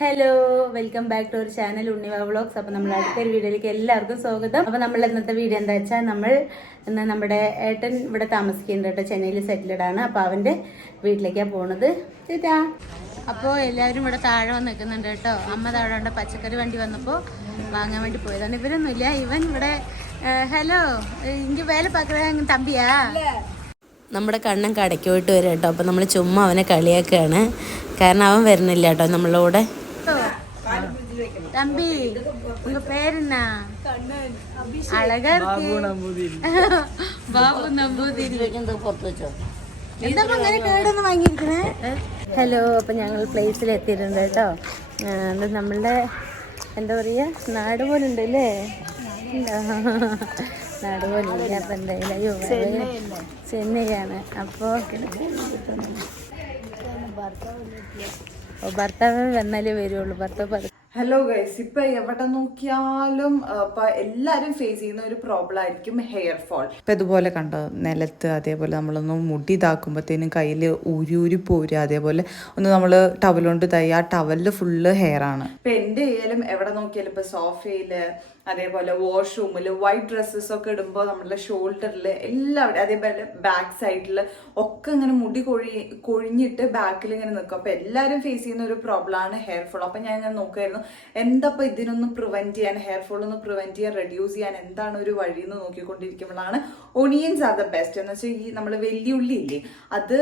Hello, welcome back to our channel Unniva vlogs. അപ്പോൾ നമ്മൾ അടുത്തൊരു വീഡിയോയിലേക്ക് എല്ലാവർക്കും സ്വാഗതം. അപ്പോൾ നമ്മൾ ഇന്നത്തെ വീഡിയോ എന്താ വെച്ചാൽ ഇന്ന് നമ്മുടെ ഏട്ടൻ ഇവിടെ താമസിക്കുന്നുണ്ട് കേട്ടോ, ചെന്നൈയിൽ സെറ്റിൽഡ് ആണ്. അപ്പോൾ അവൻ്റെ വീട്ടിലേക്കാണ് പോണത്. ചേട്ടാ, അപ്പോൾ എല്ലാവരും ഇവിടെ താഴെ വന്ന് നിൽക്കുന്നുണ്ട് കേട്ടോ. അമ്മ താഴെ ഉണ്ട്, പച്ചക്കറി വണ്ടി വന്നപ്പോൾ വാങ്ങാൻ വേണ്ടി പോയതാണ്. ഇവരൊന്നുമില്ല, ഇവൻ ഇവിടെ ഹലോ ഇങ്ങനെ വേല പാക്കുന്ന തമ്പിയാ. നമ്മുടെ കണ്ണൻ കടയ്ക്ക് പോയിട്ട് വരും കേട്ടോ. അപ്പോൾ നമ്മൾ ചുമ്മാ അവനെ കളിയാക്കുകയാണ്, കാരണം അവൻ വരുന്നില്ല കേട്ടോ നമ്മളെ കൂടെ. தம்பி உங்க பேர் என்ன? அழகா இருக்கு. ബാബു നമ്പൂതിരി. എന്താ അങ്ങനെ കേടൊന്നും വാങ്ങിയിരിക്കണേ? ഹലോ, അപ്പം ഞങ്ങൾ പ്ലേസിൽ എത്തിയിട്ടുണ്ട് കേട്ടോ. നമ്മളുടെ എന്താ പറയുക, നാട് പോലെ ഉണ്ട് അല്ലേ? നാട് പോലെ ഇല്ല. അപ്പം എന്തായാലും അയ്യോ ചെന്നൈയാണ്. അപ്പോൾ ഭർത്താവ് വന്നാലേ വരുള്ളൂ. ഭർത്താവ് ഹലോ ഗൈസ്, ഇപ്പൊ എവിടെ നോക്കിയാലും എല്ലാരും ഫേസ് ചെയ്യുന്ന ഒരു പ്രോബ്ലം ആയിരിക്കും ഹെയർ ഫോൾ. ഇപ്പൊ ഇതുപോലെ കണ്ടോ, നിലത്ത് അതേപോലെ നമ്മളൊന്ന് മുടി ഇതാക്കുമ്പോഴത്തേനും കയ്യിൽ ഊരി പോരുക. അതേപോലെ ഒന്ന് നമ്മൾ ടവലുകൊണ്ട് ആ ടവലില് ഫുള്ള് ഹെയർ ആണ്. ഇപ്പൊ എന്റെ കയ്യിലും എവിടെ നോക്കിയാലും ഇപ്പൊ സോഫയില്, അതേപോലെ വാഷ്റൂമില് വൈറ്റ് ഡ്രസ്സസ് ഒക്കെ ഇടുമ്പോൾ നമ്മളുടെ ഷോൾഡറില് എല്ലാവരും, അതേപോലെ ബാക്ക് സൈഡിൽ ഒക്കെ ഇങ്ങനെ മുടി കൊഴിഞ്ഞിട്ട് ബാക്കിൽ ഇങ്ങനെ നിൽക്കും. അപ്പൊ എല്ലാവരും ഫേസ് ചെയ്യുന്ന ഒരു പ്രോബ്ലം ആണ് ഹെയർ ഫോൾ. അപ്പൊ ഞാൻ ഇങ്ങനെ നോക്കുമായിരുന്നു, എന്താ ഇതിനൊന്ന് പ്രിവെന്റ് ചെയ്യാൻ, ഹെയർ ഫോൾ ഒന്ന് പ്രിവെന്റ് ചെയ്യാൻ, റെഡ്യൂസ് ചെയ്യാൻ എന്താണ് ഒരു വഴി എന്ന് നോക്കിക്കൊണ്ടിരിക്കുമ്പോഴാണ് ഒണിയൻസ് ആർ ദ ബെസ്റ്റ്. എന്ന് വെച്ചാൽ ഈ നമ്മൾ വെല്ലുള്ളി ഇല്ലേ, അത്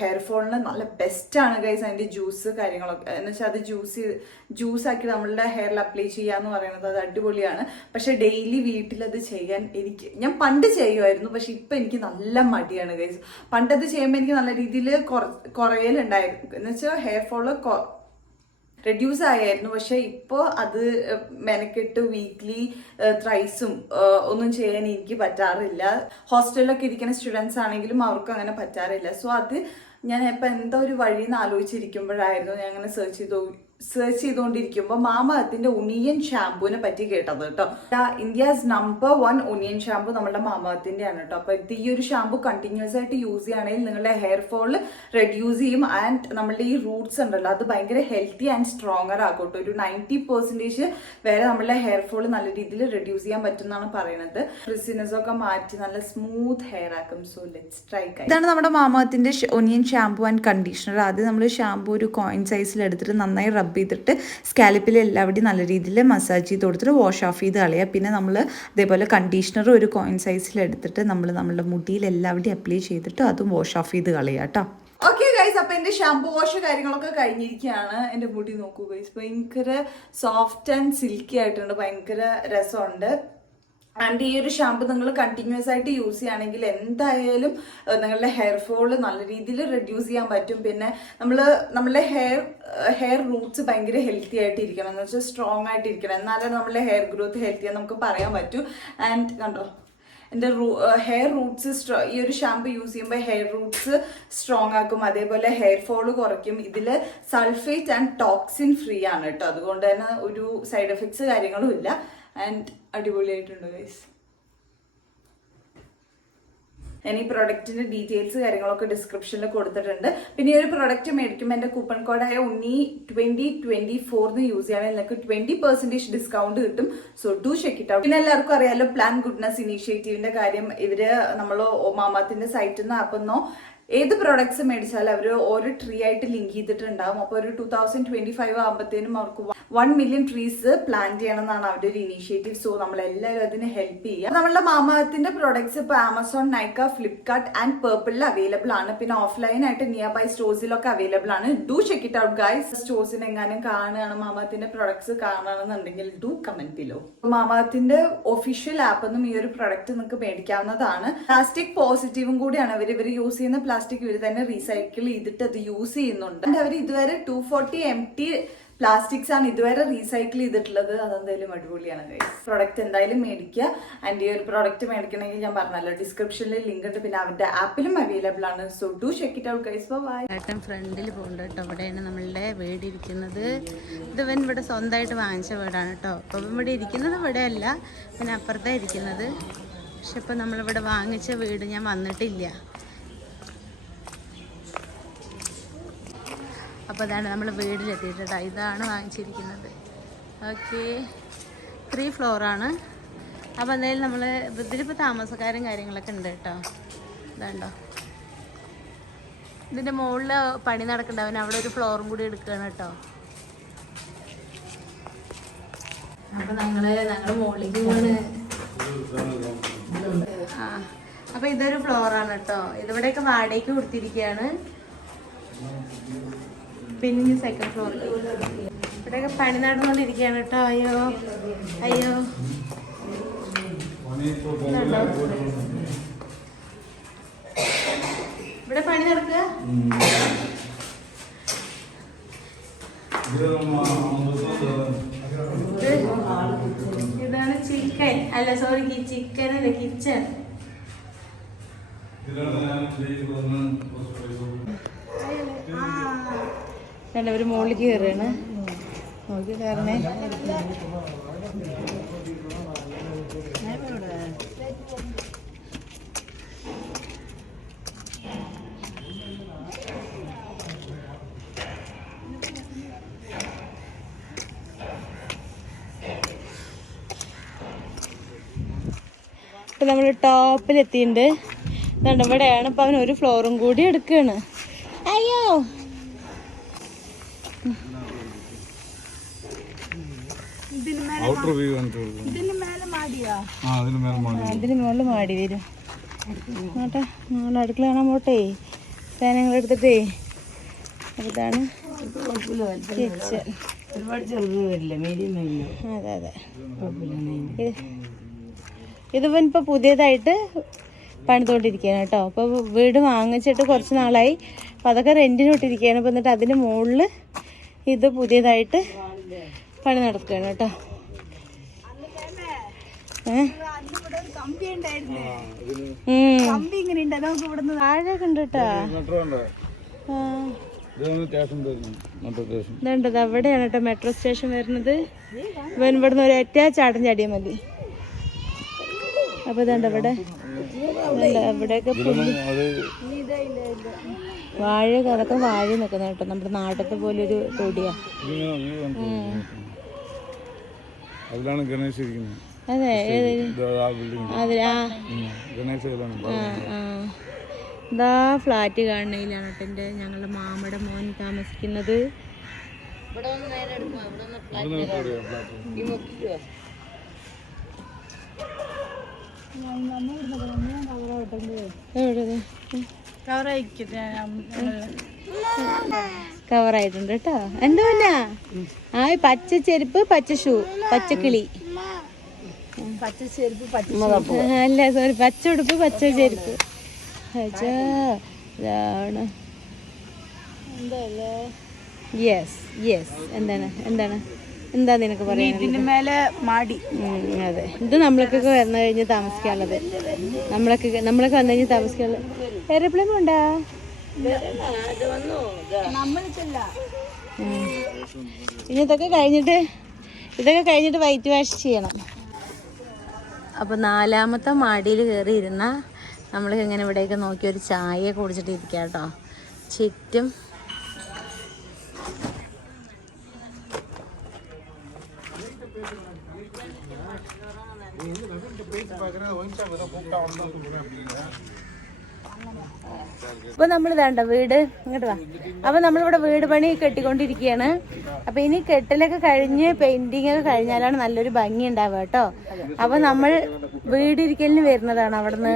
ഹെയർ ഫോളിന് നല്ല ബെസ്റ്റ് ആണ് ഗൈസ്. അതിന്റെ ജ്യൂസ് കാര്യങ്ങളൊക്കെ എന്ന് വെച്ചാൽ അത് ജ്യൂസ് ആക്കി നമ്മളുടെ ഹെയറിൽ അപ്ലൈ ചെയ്യാന്ന് പറയുന്നത് അത് അടിപൊളിയാണ്. പക്ഷെ ഡെയിലി വീട്ടിലത് ചെയ്യാൻ ഞാൻ പണ്ട് ചെയ്യുമായിരുന്നു, പക്ഷെ ഇപ്പൊ എനിക്ക് നല്ല മടിയാണ് ഗൈസ്. പണ്ടത് ചെയ്യുമ്പോൾ എനിക്ക് നല്ല രീതിയിൽ കുറയലുണ്ടായിരുന്നു, എന്ന് വെച്ചാൽ ഹെയർ ഫോള് റെഡ്യൂസ് ആയിരുന്നു. പക്ഷെ ഇപ്പോൾ അത് മെനക്കെട്ട് വീക്ക്ലി ത്രൈസും ഒന്നും ചെയ്യാൻ എനിക്ക് പറ്റാറില്ല. ഹോസ്റ്റലിലൊക്കെ ഇരിക്കുന്ന സ്റ്റുഡൻസ് ആണെങ്കിലും അവർക്ക് അങ്ങനെ പറ്റാറില്ല. സോ അത് ഞാൻ ഇപ്പം എന്താ ഒരു വഴിന്ന് ആലോചിച്ചിരിക്കുമ്പോഴായിരുന്നു ഞാൻ അങ്ങനെ സെർച്ച് ചെയ്തുകൊണ്ടിരിക്കുമ്പോൾ മാമഅർത്തിന്റെ ഒനിയൻ ഷാമ്പൂവിനെ പറ്റി കേട്ടത് കേട്ടോ. ഇന്ത്യസ് നമ്പർ 1 ഒനിയൻ ഷാമ്പൂ നമ്മുടെ മാമഅർത്തിന്റെ ആണ് കേട്ടോ. അപ്പൊ ഈ ഒരു ഷാമ്പൂ കണ്ടിന്യൂസ് ആയിട്ട് യൂസ് ചെയ്യുകയാണെങ്കിൽ നിങ്ങളുടെ ഹെയർ ഫോൾ റെഡ്യൂസ് ചെയ്യും. ആൻഡ് നമ്മളുടെ ഈ റൂട്ട്സ് ഉണ്ടല്ലോ, അത് ഭയങ്കര ഹെൽത്തി ആൻഡ് സ്ട്രോങ്ങർ ആകട്ടെ. ഒരു 90% വരെ നമ്മളുടെ ഹെയർ ഫോൾ നല്ല രീതിയിൽ റെഡ്യൂസ് ചെയ്യാൻ പറ്റും എന്നാണ് പറയുന്നത്. ഫ്രിസിനെസ് ഒക്കെ മാറ്റി നല്ല സ്മൂത്ത് ഹെയർ ആക്കും. So let's try. ഇതാണ് നമ്മുടെ മാമഅർത്തിന്റെ ഒനിയൻ ഷാമ്പൂ ആൻഡ് കണ്ടീഷണർ. ആദ്യം നമ്മൾ ഷാമ്പൂ ഒരു കോയിൻ സൈസിൽ എടുത്തിട്ട് നന്നായി റബ്ബ് ചെയ്തിട്ട് സ്കാലിപ്പിൽ എല്ലാവിടെയും നല്ല രീതിയിൽ മസാജ് ചെയ്ത് കൊടുത്തിട്ട് വാഷ് ഓഫ് ചെയ്ത് കളയുക. പിന്നെ നമ്മൾ അതേപോലെ കണ്ടീഷണർ ഒരു കോയിൻ സൈസിൽ എടുത്തിട്ട് നമ്മളുടെ മുടിയിൽ എല്ലാവിടെയും അപ്ലൈ ചെയ്തിട്ട് അതും വാഷ് ഓഫ് ചെയ്ത് കളയുക കേട്ടോ. ഓക്കെ ഗൈസ്, അപ്പൊ എന്റെ ഷാമ്പൂ വാഷ് കാര്യങ്ങളൊക്കെ കഴിഞ്ഞിരിക്കുകയാണ്. എന്റെ മുടി നോക്കൂ ഗൈസ്, ഭയങ്കര സോഫ്റ്റ് ആൻഡ് സിൽക്കി ആയിട്ടുണ്ട്, ഭയങ്കര രസമുണ്ട്. ആൻഡ് ഈ ഒരു ഷാമ്പു നിങ്ങൾ കണ്ടിന്യൂസ് ആയിട്ട് യൂസ് ചെയ്യുകയാണെങ്കിൽ എന്തായാലും നിങ്ങളുടെ ഹെയർ ഫോള് നല്ല രീതിയിൽ റെഡ്യൂസ് ചെയ്യാൻ പറ്റും. പിന്നെ നമ്മളുടെ ഹെയർ റൂട്ട്സ് ഭയങ്കര ഹെൽത്തി ആയിട്ട് ഇരിക്കണം, എന്ന് വെച്ചാൽ സ്ട്രോങ് ആയിട്ട് ഇരിക്കണം, എന്നാലേ നമ്മളുടെ ഹെയർ ഗ്രോത്ത് ഹെൽത്തി ആണെന്ന് നമുക്ക് പറയാൻ പറ്റൂ. ആൻഡ് കണ്ടോ, എൻ്റെ ഹെയർ റൂട്ട്സ് ഈ ഒരു ഷാമ്പു യൂസ് ചെയ്യുമ്പോൾ ഹെയർ റൂട്ട്സ് സ്ട്രോങ് ആക്കും, അതേപോലെ ഹെയർ ഫോള് കുറയ്ക്കും. ഇതിൽ സൾഫേറ്റ് ആൻഡ് ടോക്സിൻ ഫ്രീ ആണ് കേട്ടോ, അതുകൊണ്ട് തന്നെ ഒരു സൈഡ് എഫക്ട്സ് കാര്യങ്ങളും ഇല്ല. ആൻഡ് അടിപൊളിയായിട്ടുണ്ട് ഗൈസ്. ഞാൻ ഈ പ്രൊഡക്റ്റിന്റെ ഡീറ്റെയിൽസ് കാര്യങ്ങളൊക്കെ ഡിസ്ക്രിപ്ഷനിൽ കൊടുത്തിട്ടുണ്ട്. പിന്നെ ഈ ഒരു പ്രൊഡക്റ്റ് മേടിക്കുമ്പോൾ എൻ്റെ കൂപ്പൺ കോഡായ ഉണ്ണി 2024 യൂസ് ചെയ്യുകയാണെങ്കിൽ നിങ്ങൾക്ക് 20% ഡിസ്കൗണ്ട് കിട്ടും. So do check it out. പിന്നെ എല്ലാവർക്കും അറിയാലോ പ്ലാൻ ഗുഡ്നസ് ഇനീഷ്യേറ്റീവിന്റെ കാര്യം. ഇവര് നമ്മൾ മാമഅർത്തിന്റെ സൈറ്റിൽ നിന്ന് ആപ്പിൽ നിന്നോ ഏത് പ്രോഡക്ട്സ് മേടിച്ചാലും അവർ ഓരോ ട്രീ ആയിട്ട് ലിങ്ക് ചെയ്തിട്ടുണ്ടാവും. അപ്പോൾ ഒരു 2025 ആകുമ്പോഴത്തേനും അവർക്ക് 1 മില്യൺ ട്രീസ് പ്ലാൻ ചെയ്യണം എന്നാണ് അവരുടെ ഒരു ഇനീഷ്യേറ്റീവ്. സോ നമ്മളെല്ലാവരും അതിന് ഹെൽപ്പ് ചെയ്യുക. നമ്മളുടെ മാമഅർത്തിന്റെ പ്രോഡക്ട്സ് ഇപ്പോൾ ആമസോൺ, നൈക്ക, ഫ്ലിപ്കാർട്ട് ആൻഡ് പേർപ്പിളിൽ അവൈലബിൾ ആണ്. പിന്നെ ഓഫ്ലൈൻ ആയിട്ട് നിയർ ബൈ സ്റ്റോഴ്സിലൊക്കെ അവൈലബിൾ ആണ്. Do check it out guys. സ്റ്റോഴ്സിന് എങ്ങാനും കാണുകയാണ് മാമഅർത്തിന്റെ പ്രോഡക്ട്സ് കാണുകയാണെന്നുണ്ടെങ്കിൽ ഡു കമന്റ് ബിലോ. മാമഅർത്തിന്റെ ഒഫീഷ്യൽ ആപ്പ് നിന്നും ഈ ഒരു പ്രോഡക്റ്റ് നിങ്ങൾക്ക് മേടിക്കാവുന്നതാണ്. പ്ലാസ്റ്റിക് പോസിറ്റീവും കൂടിയാണ് ഇവർ യൂസ് ചെയ്യുന്ന പ്ലാസ്റ്റിക് ഇവർ തന്നെ റീസൈക്കിൾ ചെയ്തിട്ട് അത് യൂസ് ചെയ്യുന്നുണ്ട്. അവർ ഇതുവരെ 240 MT പ്ലാസ്റ്റിക്സ് ആണ് ഇതുവരെ റീസൈക്കിൾ ചെയ്തിട്ടുള്ളത്. അതെന്തായാലും അടിപൊളിയാണ് ഗൈസ്. പ്രൊഡക്റ്റ് എന്തായാലും മേടിക്കുക. ആൻഡ് ഈ ഒരു പ്രൊഡക്റ്റ് മേടിക്കണമെങ്കിൽ ഞാൻ പറഞ്ഞല്ലോ ഡിസ്ക്രിപ്ഷനിൽ ലിങ്ക് ഉണ്ട്, പിന്നെ അവരുടെ ആപ്പിലും അവൈലബിൾ ആണ്. So do check it out guys. Bye. ഏട്ടൻ ഫ്രണ്ടിൽ പോകുന്നുണ്ട് കേട്ടോ. ഇവിടെയാണ് നമ്മളുടെ വീട് ഇരിക്കുന്നത്. ഇവൻ ഇവിടെ സ്വന്തമായിട്ട് വാങ്ങിച്ച വീടാണ് കേട്ടോ. അപ്പം ഇവിടെ ഇരിക്കുന്നത് ഇവിടെ അല്ല, പിന്നെ അപ്പുറത്താണ് ഇരിക്കുന്നത്. പക്ഷെ ഇപ്പം നമ്മളിവിടെ വാങ്ങിച്ച വീട് ഞാൻ വന്നിട്ടില്ല. അപ്പോൾ അതാണ് നമ്മൾ വീട്ടിലെത്തിയിട്ടോ. ഇതാണ് വാങ്ങിച്ചിരിക്കുന്നത്. ഓക്കെ, 3 ഫ്ലോറാണ്. അപ്പോൾ എന്തായാലും നമ്മൾ ഇതിലിപ്പോൾ താമസക്കാരും കാര്യങ്ങളൊക്കെ ഉണ്ട് കേട്ടോ. ഇതുണ്ടോ, ഇതിൻ്റെ മുകളിൽ പണി നടക്കുന്നുണ്ട്. അവിടെ ഒരു ഫ്ലോറും കൂടി എടുക്കുകയാണ് കേട്ടോ. അപ്പോൾ ഞങ്ങൾ മുകളിലേക്ക് പോവാണ്. ആ, അപ്പോൾ ഇതൊരു ഫ്ലോറാണ് കേട്ടോ. ഇതിവിടെയൊക്കെ വാടകയ്ക്ക് കൊടുത്തിരിക്കുകയാണ്. പിന്നെ സെക്കൻഡ് ഫ്ലോർ ഇവിടെയൊക്കെ പണി നടന്നുകൊണ്ടിരിക്കുകയാണ് കേട്ടോ. അയ്യോ അയ്യോ, ഇവിടെ പണി നടക്കുക. ഇതാണ് ചിക്കൻ, അല്ല സോറി, ചിക്കൻ അല്ല, കിച്ചൺ. ഒരു മുകളിലേക്ക് കയറുകയാണ്. നോക്കി കയറണേ. ഇപ്പം നമ്മൾ ടോപ്പിലെത്തിയിട്ടുണ്ട്. ഇതുണ്ട്, ഇവിടെയാണ്. ഇപ്പം അവൻ ഒരു ഫ്ലോറും കൂടി എടുക്കുകയാണ്. അയ്യോ, ഇതിന് മുകളിൽ മാടി വരും. നോട്ടെ, നമ്മൾ അടുക്കള കാണാൻ പോട്ടെ, സാധനങ്ങൾ എടുത്തിട്ടേ. ഇതാണ് കിച്ചൺ. അതെ അതെ, ഇതിപ്പോൾ ഇപ്പോൾ പുതിയതായിട്ട് പണിതുകൊണ്ടിരിക്കുകയാണ് കേട്ടോ. അപ്പോൾ വീട് വാങ്ങിച്ചിട്ട് കുറച്ച് നാളായി. അപ്പോൾ അതൊക്കെ റെൻറ്റിന് ഇട്ടിരിക്കുകയാണ്. അപ്പോൾ എന്നിട്ട് അതിന് മുകളിൽ ഇത് പുതിയതായിട്ട് പണി നടക്കുകയാണ് കേട്ടോ. താഴെയൊക്കെ ഉണ്ട് കേട്ടോ. ഇതുണ്ടത്, അവിടെയാണ് കേട്ടോ മെട്രോ സ്റ്റേഷൻ വരുന്നത്. ഇവൻ ഇവിടുന്ന് ഒരു ചാട്ടം ചാടിയാൽ മതി. അപ്പൊ ഇതുണ്ട് ഇവിടെ, ഇവിടെയൊക്കെ വാഴ, അതൊക്കെ വാഴ നിൽക്കുന്ന കേട്ടോ. നമ്മുടെ നാട്ടത്തെ പോലെ ഒരു തൊടിയാ. അതെ, അതെ. ഇതാ ഫ്ലാറ്റ് കാണുന്നതിലാണ് കേട്ടോ ഞങ്ങളുടെ മാമയുടെ മോൻ താമസിക്കുന്നത്. ഇവിടെ ഒന്ന് നേരെ എടുക്കുക, ഇവിടെ ഒന്ന് കവറായിട്ടുണ്ട് കേട്ടോ. എന്താ പിന്നെ ആ പച്ച ചെരുപ്പ്, പച്ച ഷൂ, പച്ചക്കിളി, പച്ച ചെരുപ്പ്, അല്ല സോറി, പച്ച ഉടുപ്പ്, പച്ച ചെരുപ്പ്. ഇതാണ്. Yes yes. എന്താണ് എന്താണ് എന്താ നിനക്ക് പറയാൻ? ഇതിന്റെ മേലെ മാടി. അതെ, ഇത് നമ്മളൊക്കെ വന്നു കഴിഞ്ഞ് താമസിക്കാനുള്ളത്. നമ്മളൊക്കെ വന്നു കഴിഞ്ഞ് താമസിക്കാനുള്ളത്. എയർപ്ലെയിൻ ഉണ്ടാ? ഇനി ഇതൊക്കെ കഴിഞ്ഞിട്ട് വൈറ്റ് വാഷ് ചെയ്യണം. അപ്പോൾ 4ാമത്തെ മാടിയിൽ കയറി ഇരുന്ന നമ്മൾ ഇങ്ങനെ ഇവിടെയൊക്കെ നോക്കി ഒരു ചായ കുടിച്ചിട്ട് ഇരിക്കാം കേട്ടോ. ചുറ്റും അപ്പോൾ നമ്മൾ വേണ്ട വീട് ഇങ്ങോട്ട് വാ. അപ്പോൾ നമ്മളിവിടെ വീട് പണി കെട്ടിക്കൊണ്ടിരിക്കുകയാണ്. അപ്പോൾ ഇനി കെട്ടലൊക്കെ കഴിഞ്ഞ് പെയിന്റിങ് ഒക്കെ കഴിഞ്ഞാലാണ് നല്ലൊരു ഭംഗി ഉണ്ടാവുക കേട്ടോ. അപ്പോൾ നമ്മൾ വീടിരിക്കലിന് വരുന്നതാണ് അവിടുന്ന്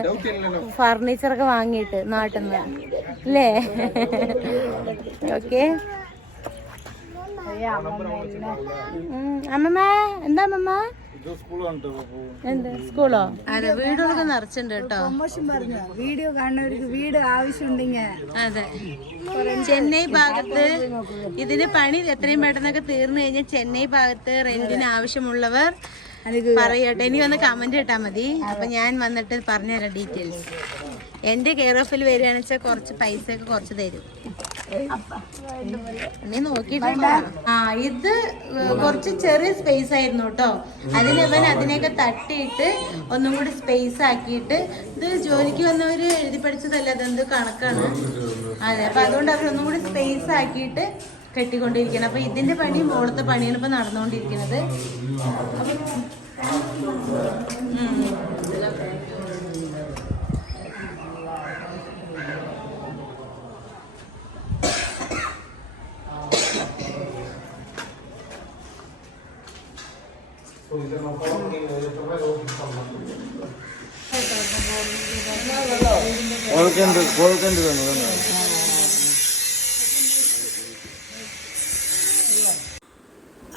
ഫർണിച്ചറൊക്കെ വാങ്ങിയിട്ട് നാട്ടിൽ നിന്ന്, അല്ലേ? ഓക്കെ. അമ്മമ്മ എന്താ അമ്മമ്മ? എന്താ സ്കൂളോ? അതെ, വീടുകളൊക്കെ നിറച്ചിട്ടുണ്ട് കേട്ടോ. വീഡിയോ കാണുന്നവർക്ക് വീട് ആവശ്യമുണ്ടെങ്കിൽ അതെ, ചെന്നൈ ഭാഗത്ത് ഇതിന് പണി എത്രയും പെട്ടെന്നൊക്കെ തീർന്നു കഴിഞ്ഞാൽ ചെന്നൈ ഭാഗത്ത് റെന്റിന് ആവശ്യമുള്ളവർ പറയട്ടെ, എനിക്ക് വന്ന് കമന്റ് ഇട്ടാൽ മതി. അപ്പൊ ഞാൻ വന്നിട്ട് പറഞ്ഞുതരാം ഡീറ്റെയിൽസ്. എന്റെ കെയർ ഓഫിൽ വരികയാണെന്ന് വെച്ചാൽ കുറച്ച് പൈസയൊക്കെ കുറച്ച് തരും. നീ നോക്കിട്ടുണ്ടോ? ആ, ഇത് കുറച്ച് ചെറിയ സ്പേസ് ആയിരുന്നു കേട്ടോ. അതിലിവൻ അതിനെയൊക്കെ തട്ടിയിട്ട് ഒന്നും കൂടി സ്പേസ് ആക്കിയിട്ട്, ഇത് ജോലിക്ക് വന്നവര് എഴുതി പഠിച്ചതല്ല, അതെന്ത് കണക്കാണ്. അതെ, അപ്പൊ അതുകൊണ്ട് അവരൊന്നും കൂടി സ്പേസ് ആക്കിയിട്ട് കെട്ടിക്കൊണ്ടിരിക്കണം. അപ്പൊ ഇതിന്റെ പണി മോളത്തെ പണിയാണ് ഇപ്പൊ നടന്നുകൊണ്ടിരിക്കുന്നത്.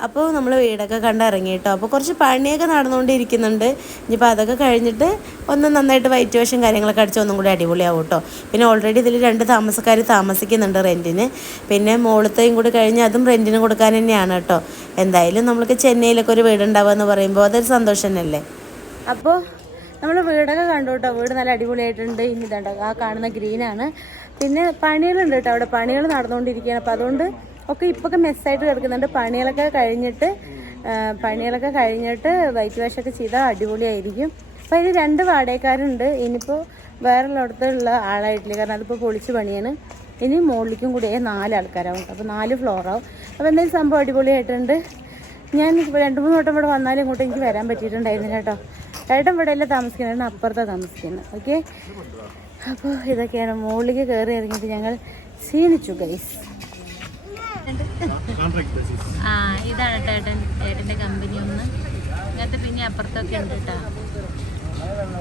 അപ്പോൾ നമ്മൾ വീടൊക്കെ കണ്ടിറങ്ങി കേട്ടോ. അപ്പോൾ കുറച്ച് പണിയൊക്കെ നടന്നുകൊണ്ടിരിക്കുന്നുണ്ട്. ഇനിയിപ്പോൾ അതൊക്കെ കഴിഞ്ഞിട്ട് ഒന്ന് നന്നായിട്ട് വൈറ്റ് വാഷും കാര്യങ്ങളൊക്കെ അടിച്ച് ഒന്നും കൂടി അടിപൊളിയാവും കേട്ടോ. പിന്നെ ഓൾറെഡി ഇതിൽ 2 താമസക്കാർ താമസിക്കുന്നുണ്ട് റെൻറ്റിന്. പിന്നെ മോളത്തെയും കൂടി കഴിഞ്ഞ് അതും റെൻറ്റിന് കൊടുക്കാൻ തന്നെയാണ് കേട്ടോ. എന്തായാലും നമ്മൾക്ക് ചെന്നൈയിലൊക്കെ ഒരു വീടുണ്ടാവുക എന്ന് പറയുമ്പോൾ അതൊരു സന്തോഷം തന്നെയല്ലേ. അപ്പോൾ നമ്മൾ വീടൊക്കെ കണ്ടു കേട്ടോ. വീട് നല്ല അടിപൊളിയായിട്ടുണ്ട്. ഇനി ഇതുണ്ടോ ആ കാണുന്ന ഗ്രീനാണ്. പിന്നെ പണികളുണ്ട് കേട്ടോ. അവിടെ പണികൾ നടന്നുകൊണ്ടിരിക്കുകയാണ്. അപ്പോൾ അതുകൊണ്ട് ഒക്കെ ഇപ്പൊക്കെ മെസ്സായിട്ട് കിടക്കുന്നുണ്ട്. പണികളൊക്കെ കഴിഞ്ഞിട്ട് വൈറ്റ് വാഷൊക്കെ ചെയ്താൽ അടിപൊളിയായിരിക്കും. അപ്പോൾ അതിൽ 2 വാടകക്കാരുണ്ട്. ഇനിയിപ്പോൾ വേറെ ഉള്ളിടത്തുള്ള ആളായിട്ടില്ല, കാരണം അതിപ്പോൾ പൊളിച്ച് പണിയാണ്. ഇനി മുകളിലേക്കും കൂടി 4 ആൾക്കാരാവും. അപ്പോൾ 4 ഫ്ലോറാവും. അപ്പോൾ എന്തായാലും സംഭവം അടിപൊളിയായിട്ടുണ്ട്. ഞാൻ 2-3 വട്ടം ഇവിടെ വന്നാലും ഇങ്ങോട്ട് എനിക്ക് വരാൻ പറ്റിയിട്ടുണ്ടായിരുന്നില്ല കേട്ടോ. ഏട്ടൻ ഇവിടെ എല്ലാം താമസിക്കുന്നത്, അപ്പുറത്താണ് താമസിക്കുന്നത്. ഓക്കെ, അപ്പോൾ ഇതൊക്കെയാണ്. മുകളിലേക്ക് കയറി ഇറങ്ങിയിട്ട് ഞങ്ങൾ ക്ഷീണിച്ചു ഗൈസ്. ഇതാണ് കേട്ടോ ഏട്ടൻ്റെ കമ്പനി ഒന്ന്. ഇങ്ങനത്തെ പിന്നെ അപ്പുറത്തൊക്കെ ഉണ്ട് കേട്ടോ.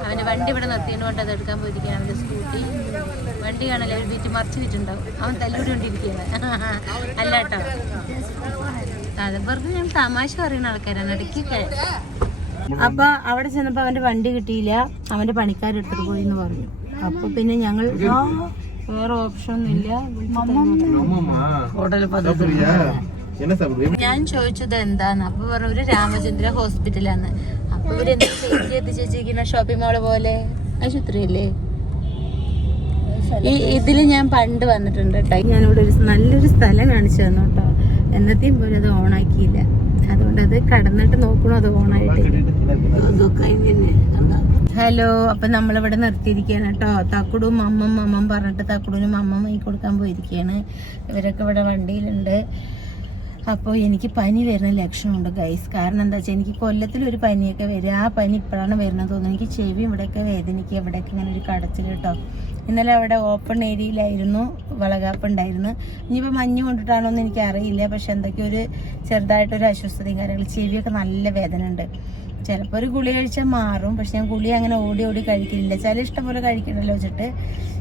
അവൻ്റെ വണ്ടി ഇവിടെ നിർത്തിയതുകൊണ്ട് അത് എടുക്കാൻ പോയിരിക്കുകയാണ്. അവൻ്റെ സ്കൂട്ടി വണ്ടി കാണല്ലേ, ഒരു ബീറ്റ് മറിച്ച് വെച്ചിട്ടുണ്ടാവും. അവൻ തല്ലൂടി കൊണ്ടിരിക്കുകയാണ്. അല്ല കേട്ടോ, അത് വെറുതെ ഞാൻ തമാശ പറയുന്ന ആൾക്കാരാണ് ഇടയ്ക്കൊക്കെ. അപ്പൊ അവിടെ ചെന്നപ്പോ അവന്റെ വണ്ടി കിട്ടിയില്ല, അവന്റെ പണിക്കാരെടുത്തിട്ട് പോയി എന്ന് പറഞ്ഞു. അപ്പൊ പിന്നെ ഞങ്ങൾ വേറെ ഓപ്ഷൻ ഒന്നും ഇല്ല. ഞാൻ ചോദിച്ചത് എന്താന്ന്, അപ്പൊ പറഞ്ഞു ഒരു രാമചന്ദ്ര ഹോസ്പിറ്റലാന്ന്. അപ്പൊ ഇവരെന്താ ചേച്ചി എത്തിച്ചേച്ചിരിക്കുന്ന ഷോപ്പിംഗ് മോള് പോലെ ആശുപത്രിയല്ലേ. ഇതില് ഞാൻ പണ്ട് വന്നിട്ടുണ്ട് കേട്ടോ. ഞാനിവിടെ ഒരു നല്ലൊരു സ്ഥലം കാണിച്ചു തന്നു കേട്ടോ. എന്നത്തെയും പോലെ അത് ഓണാക്കിയില്ല. അതുകൊണ്ട് അത് കടന്നിട്ട് നോക്കണോ അത് ഓണായിട്ട്. ഹലോ, അപ്പൊ നമ്മളിവിടെ നിർത്തിയിരിക്കുകയാണ് കേട്ടോ. തക്കുടും അമ്മം പറഞ്ഞിട്ട് തക്കുടിനും അമ്മ ഈ കൊടുക്കാൻ പോയിരിക്കുകയാണ്. ഇവരൊക്കെ ഇവിടെ വണ്ടിയിലുണ്ട്. അപ്പോൾ എനിക്ക് പനി വരുന്ന ലക്ഷണമുണ്ട് ഗൈസ്. കാരണം എന്താ വെച്ചാൽ എനിക്ക് കൊല്ലത്തിലൊരു പനിയൊക്കെ വരും. ആ പനി ഇപ്പോഴാണ് വരുന്നത് തോന്നുന്നു. എനിക്ക് ചെവി ഇവിടെയൊക്കെ വേദനിക്കുക, ഇവിടെയൊക്കെ ഇങ്ങനെ ഒരു കടച്ചിൽ കേട്ടോ. ഇന്നലെ അവിടെ ഓപ്പൺ ഏരിയയിലായിരുന്നു, വളകാപ്പ് ഉണ്ടായിരുന്നു. ഇനിയിപ്പോൾ മഞ്ഞ് കൊണ്ടിട്ടാണോ എന്ന് എനിക്ക് അറിയില്ല. പക്ഷെ എന്തൊക്കെയോ ഒരു ചെറുതായിട്ടൊരു അസ്വസ്ഥതയും കാര്യങ്ങൾ. ചെവിയൊക്കെ നല്ല വേദന ഉണ്ട്. ചിലപ്പോൾ ഒരു ഗുളി കഴിച്ചാൽ മാറും. പക്ഷെ ഞാൻ ഗുളി അങ്ങനെ ഓടി കഴിക്കുന്നില്ല. ചില ഇഷ്ടം പോലെ കഴിക്കണമല്ലോ വെച്ചിട്ട്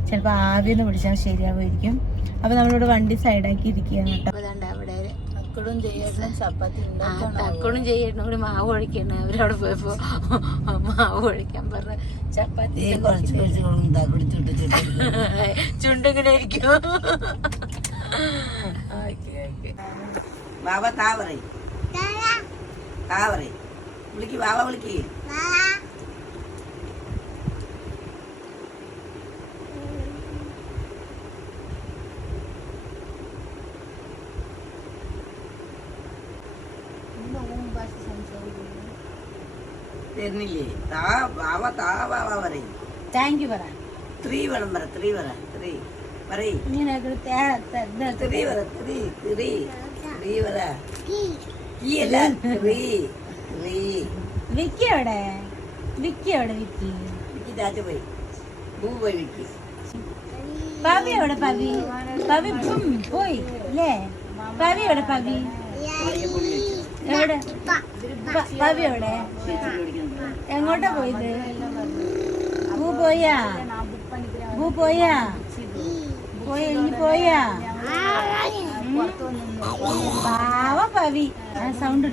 ചിലപ്പോൾ ആവിയൊന്ന് പിടിച്ചാൽ ശരിയാവുമായിരിക്കും. അപ്പോൾ നമ്മളിവിടെ വണ്ടി സൈഡാക്കി ഇരിക്കുകയാണ് കേട്ടോ. അതാണ്ട് അവിടെ തക്കോടും ചെയ്യേട്ടും കൂടി മാവ് ഒഴിക്കണം. അവരവിടെ പോയപ്പോ മാവ് ഒഴിക്കാൻ പറഞ്ഞ ചപ്പാത്തി ചുണ്ടിങ്ങനെ ഇരിക്കും. താങ്ക് യു പറ. 3 വേണം പറ. 3 പറ. 3 പറയ്. ഇങ്ങനെ വിക്കി എവിടെ? വിക്കി എവിടെ? വിക്കി പോയി. പോയി വിക്കി. പവി എവിടെ? പവി പോയി അല്ലേ? പവി എവിടെ? പവി എവിടെ? പവി എവിടെ? എങ്ങോട്ടാ പോയത്? ഭൂ പോയാ? ഇനി പോയാ? പാവ പവി. സൗണ്ട്